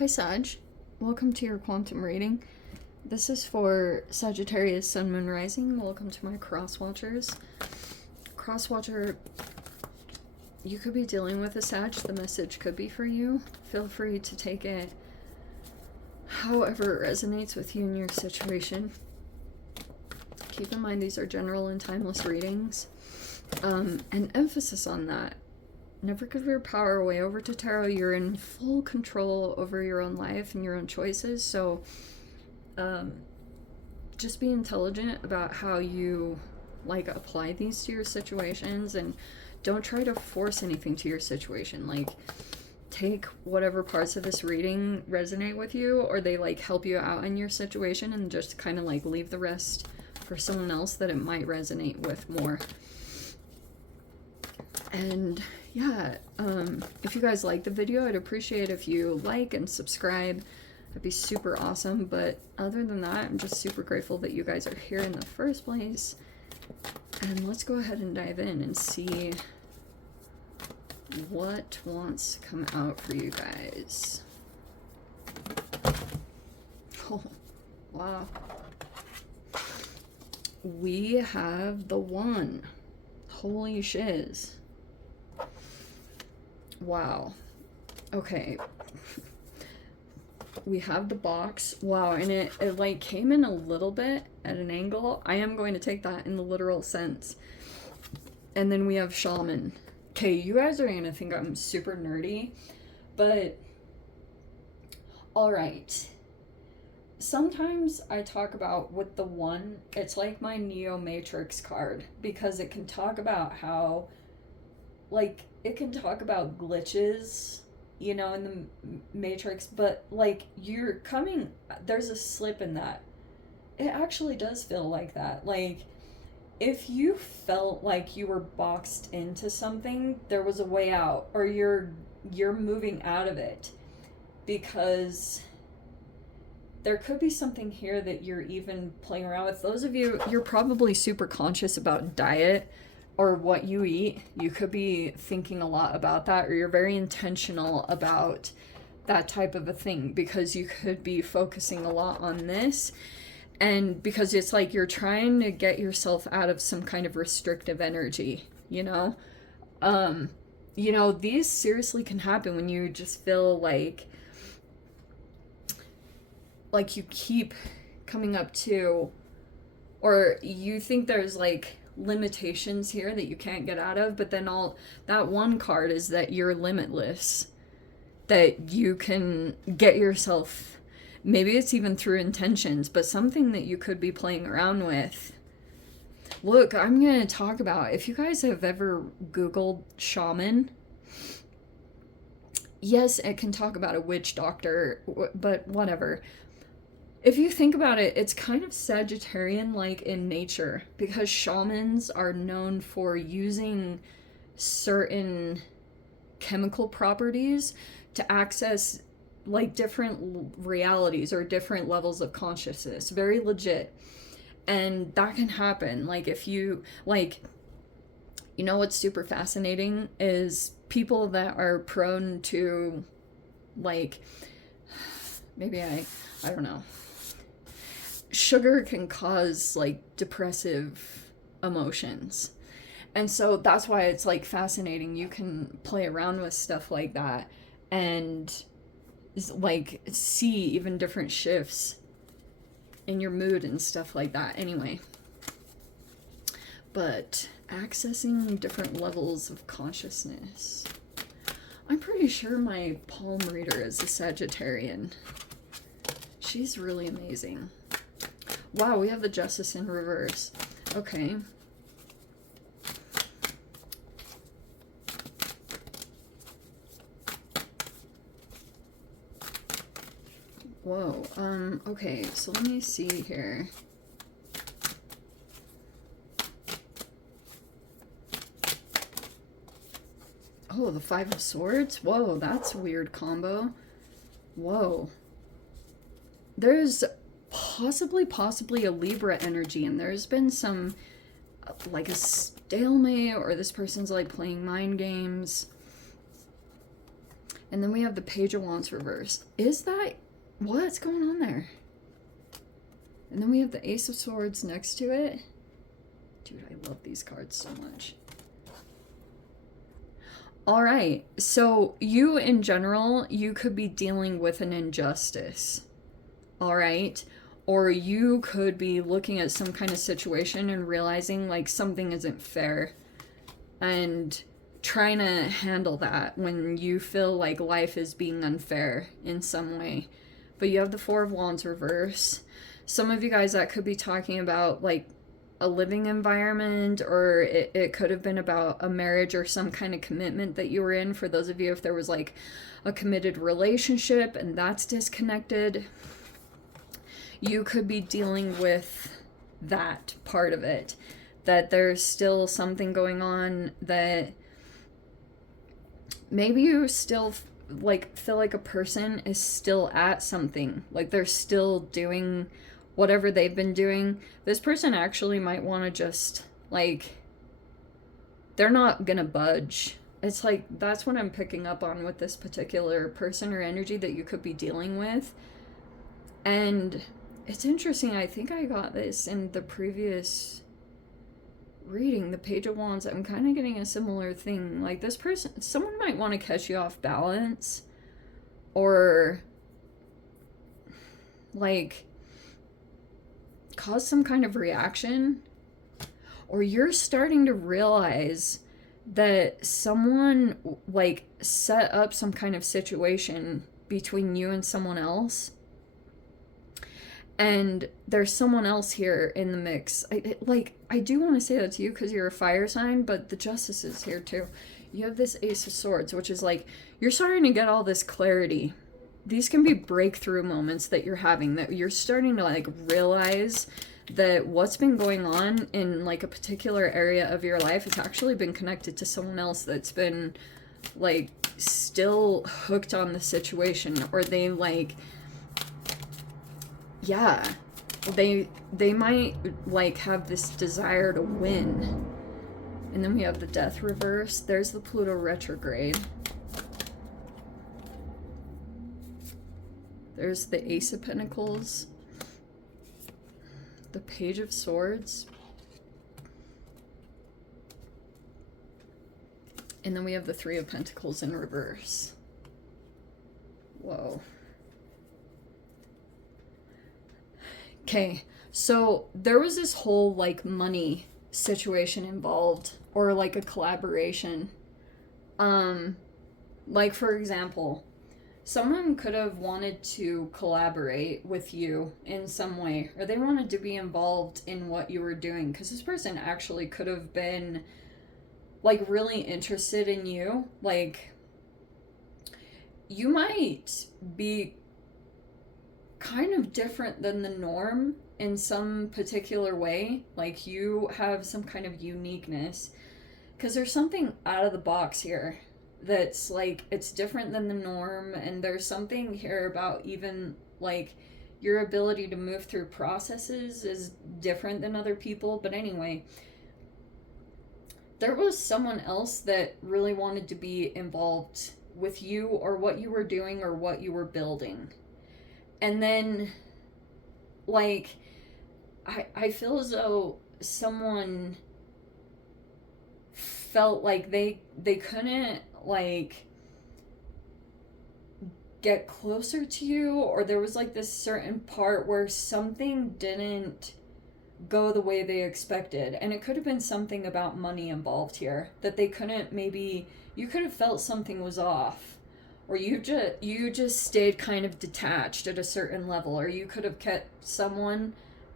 Hi Sag, welcome to your quantum reading. This is for Sagittarius, Sun, Moon, Rising. Welcome to my cross watchers. Cross watcher, you could be dealing with a Sag. The message could be for you. Feel free to take it however it resonates with you and your situation. Keep in mind these are general and timeless readings. And emphasis on that. Never give your power away over to tarot. You're in full control over your own life and your own choices. So just be intelligent about how you apply these to your situations, and don't try to force anything to your situation. Take whatever parts of this reading resonate with you, or they help you out in your situation, and just kind of leave the rest for someone else that it might resonate with more. And yeah, if you guys like the video, I'd appreciate if you like and subscribe. That'd be super awesome. But other than that, I'm just super grateful that you guys are here in the first place. And let's go ahead and dive in and see what wants to come out for you guys. Oh, wow. We have the one. Holy shiz. Wow. Okay. We have the box. Wow, and it came in a little bit at an angle. I am going to take that in the literal sense. And then we have Shoman. Okay, you guys are gonna think I'm super nerdy, but alright. Sometimes I talk about with the one, it's like my Neo Matrix card, because it can talk about how it can talk about glitches, in the Matrix, but there's a slip in that. It actually does feel like that. If you felt like you were boxed into something, there was a way out, or you're moving out of it, because there could be something here that you're even playing around with. Those of you, you're probably super conscious about diet or what you eat. You could be thinking a lot about that, or you're very intentional about that type of a thing, because you could be focusing a lot on this, and because it's you're trying to get yourself out of some kind of restrictive energy, these seriously can happen when you just feel like you keep coming up to, or you think there's limitations here that you can't get out of, but then that one card is that you're limitless, that you can get yourself, maybe it's even through intentions, but something that you could be playing around with. Look, I'm gonna talk about, if you guys have ever Googled shaman, yes, it can talk about a witch doctor, but whatever. If you think about it, it's kind of Sagittarian in nature, because shamans are known for using certain chemical properties to access different realities or different levels of consciousness. Very legit. And that can happen. If you what's super fascinating is people that are prone to maybe I don't know. Sugar can cause depressive emotions, and so that's why it's fascinating. You can play around with stuff like that and see even different shifts in your mood and stuff like that. Anyway, but accessing different levels of consciousness. I'm pretty sure my palm reader is a Sagittarian. She's really amazing. Wow, we have the Justice in reverse. Okay. Whoa, okay, so let me see here. Oh, the Five of Swords? Whoa, that's a weird combo. Whoa. There's possibly a Libra energy, and there's been some a stalemate, or this person's playing mind games, And then we have the Page of Wands reverse. Is that... what's going on there? And then we have the Ace of Swords next to it. Dude, I love these cards so much. Alright, so you in general, you could be dealing with an injustice. Alright? Or you could be looking at some kind of situation and realizing like something isn't fair. And trying to handle that when you feel like life is being unfair in some way. But you have the Four of Wands reverse. Some of you guys, that could be talking about like a living environment, or it could have been about a marriage or some kind of commitment that you were in. For those of you, if there was like a committed relationship and that's disconnected, you could be dealing with that part of it. That there's still something going on, that maybe you still like feel like a person is still at something, like they're still doing whatever they've been doing. This person actually might want to just like, they're not gonna budge. It's like, that's what I'm picking up on with this particular person or energy that you could be dealing with. And it's interesting, I think I got this in the previous reading, the Page of Wands. I'm kind of getting a similar thing. Like this person, someone might want to catch you off balance, or like cause some kind of reaction, or you're starting to realize that someone like set up some kind of situation between you and someone else. And there's someone else here in the mix. I do want to say that to you because you're a fire sign, but the Justice is here too. You have this Ace of Swords, which is like, you're starting to get all this clarity. These can be breakthrough moments that you're having, that you're starting to like realize that what's been going on in like a particular area of your life has actually been connected to someone else that's been like still hooked on the situation, or they like... yeah, they might like have this desire to win. And then we have the Death reverse. There's the Pluto retrograde. There's the Ace of Pentacles, the Page of Swords, and then we have the Three of Pentacles in reverse. Whoa. Okay, so there was this whole like money situation involved, or like a collaboration. Like for example, someone could have wanted to collaborate with you in some way, or they wanted to be involved in what you were doing, because this person actually could have been like really interested in you. Like you might be kind of different than the norm in some particular way. Like you have some kind of uniqueness, because there's something out of the box here that's like, it's different than the norm. And there's something here about even like your ability to move through processes is different than other people. But anyway, there was someone else that really wanted to be involved with you, or what you were doing, or what you were building. And then, like, I feel as though someone felt like they couldn't, like, get closer to you, or there was, like, this certain part where something didn't go the way they expected. And it could have been something about money involved here, that they couldn't, maybe, you could have felt something was off. Or you just stayed kind of detached at a certain level, or you could have kept someone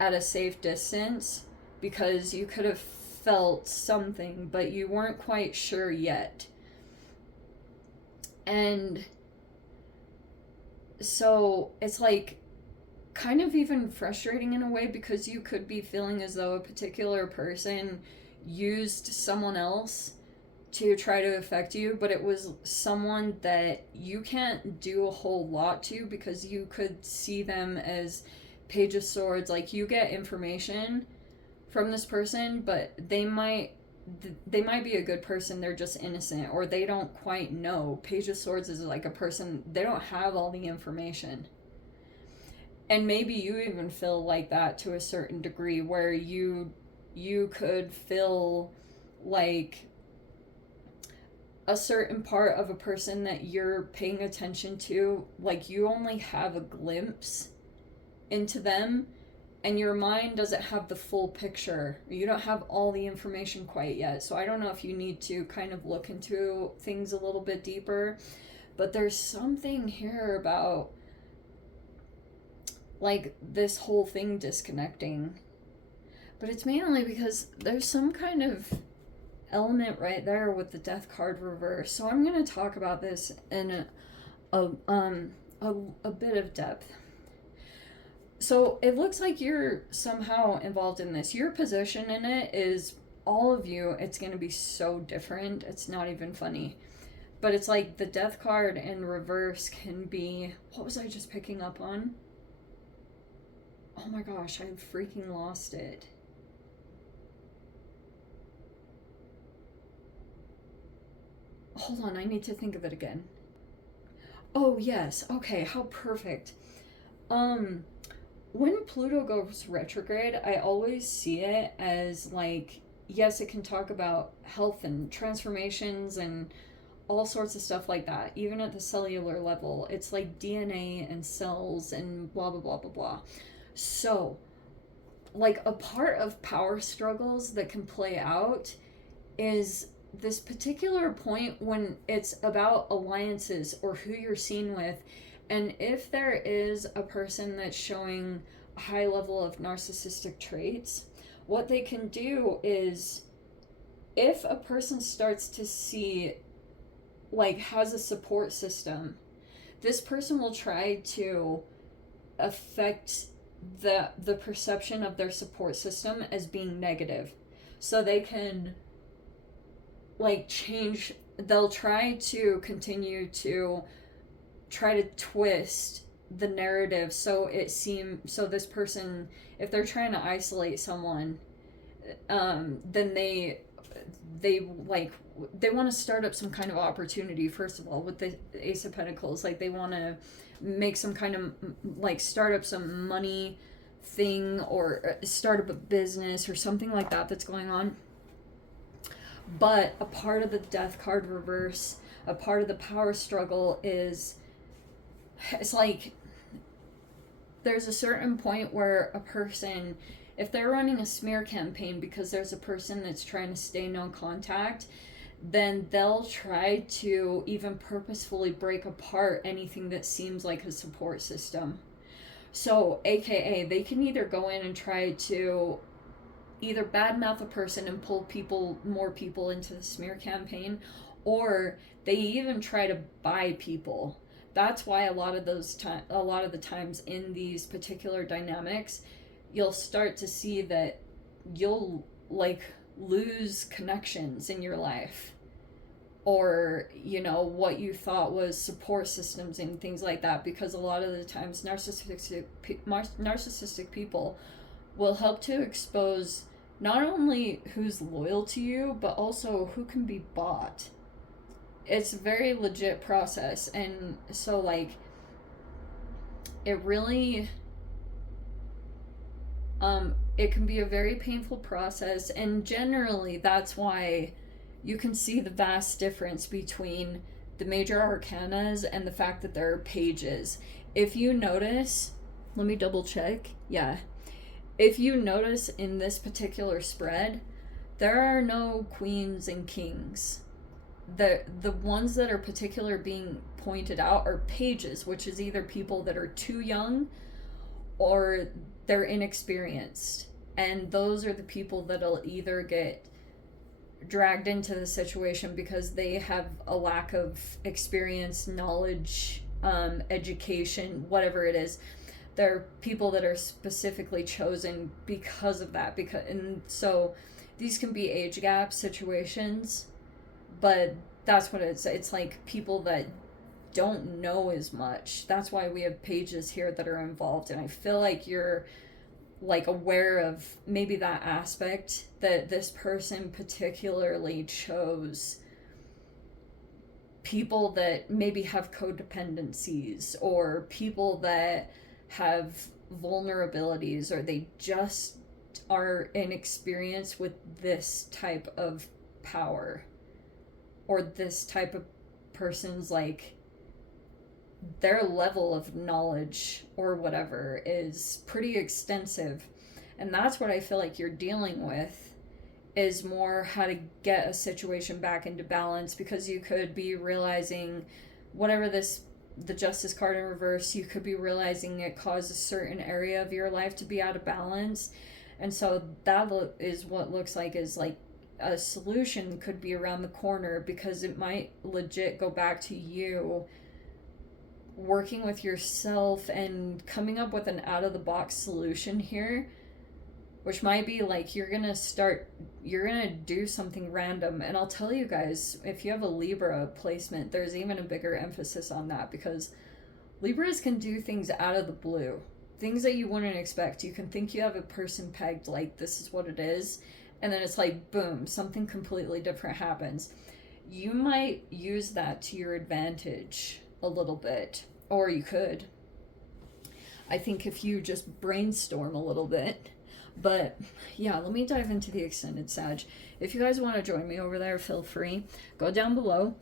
at a safe distance because you could have felt something, but you weren't quite sure yet. And so it's like kind of even frustrating in a way, because you could be feeling as though a particular person used someone else to try to affect you, but it was someone that you can't do a whole lot to, because you could see them as Page of Swords. Like, you get information from this person, but they might they might be a good person, they're just innocent, or they don't quite know. Page of Swords is like a person, they don't have all the information. And maybe you even feel like that to a certain degree, where you could feel like a certain part of a person that you're paying attention to, like you only have a glimpse into them, and your mind doesn't have the full picture. You don't have all the information quite yet. So I don't know if you need to kind of look into things a little bit deeper, but there's something here about like this whole thing disconnecting. But it's mainly because there's some kind of element right there with the Death card reverse. So I'm going to talk about this in a bit of depth. So it looks like you're somehow involved in this. Your position in it is, all of you, it's going to be so different. It's not even funny. But it's like the Death card in reverse can be, what was I just picking up on? Oh my gosh, I freaking lost it. Hold on, I need to think of it again. Oh yes, okay, how perfect. When Pluto goes retrograde, I always see it as like, yes, it can talk about health and transformations and all sorts of stuff like that, even at the cellular level. It's like DNA and cells and blah blah blah blah blah. So, like, a part of power struggles that can play out is this particular point when it's about alliances or who you're seen with. And if there is a person that's showing a high level of narcissistic traits, what they can do is, if a person starts to see, like, has a support system, this person will try to affect the perception of their support system as being negative. So they can, like, change, they'll try to continue to try to twist the narrative so this person, if they're trying to isolate someone, then they want to start up some kind of opportunity. First of all, with the Ace of Pentacles, like, they want to make some kind of, like, start up some money thing, or start up a business or something like that that's going on. But a part of the Death card reverse, a part of the power struggle is, it's like there's a certain point where a person, if they're running a smear campaign because there's a person that's trying to stay no contact, then they'll try to even purposefully break apart anything that seems like a support system. So, aka, they can either go in and try to either badmouth a person and pull more people into the smear campaign, or they even try to buy people. That's why a lot of the times in these particular dynamics, you'll start to see that you'll, like, lose connections in your life, or, you know, what you thought was support systems and things like that, because a lot of the times narcissistic people will help to expose not only who's loyal to you, but also who can be bought. It's a very legit process. And so, like, it really, it can be a very painful process. And generally, that's why you can see the vast difference between the major arcanas and the fact that there are pages. If you notice, let me double check. Yeah. If you notice in this particular spread, there are no queens and kings. The ones that are particular being pointed out are pages, which is either people that are too young or they're inexperienced. And those are the people that'll either get dragged into the situation because they have a lack of experience, knowledge, education, whatever it is. There are people that are specifically chosen because of that. And so these can be age gap situations, but that's what it's like, people that don't know as much. That's why we have pages here that are involved. And I feel like you're like aware of maybe that aspect that this person particularly chose people that maybe have codependencies or people that have vulnerabilities, or they just are inexperienced with this type of power, or this type of person's, like, their level of knowledge or whatever is pretty extensive. And that's what I feel like you're dealing with, is more how to get a situation back into balance, because you could be realizing whatever this, the Justice card in reverse, you could be realizing it caused a certain area of your life to be out of balance. And so that is what looks like is like a solution could be around the corner, because it might legit go back to you working with yourself and coming up with an out of the box solution here, which might be like you're gonna do something random. And I'll tell you guys, if you have a Libra placement, there's even a bigger emphasis on that, because Libras can do things out of the blue, things that you wouldn't expect. You can think you have a person pegged, like this is what it is, and then it's like boom, something completely different happens. You might use that to your advantage a little bit, or you could, I think, if you just brainstorm a little bit. But yeah, let me dive into the extended Sag. If you guys want to join me over there, feel free. Go down below,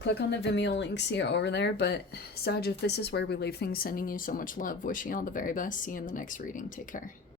click on the Vimeo link, see it over there. But Sag, if this is where we leave things, sending you so much love, wishing you all the very best. See you in the next reading. Take care.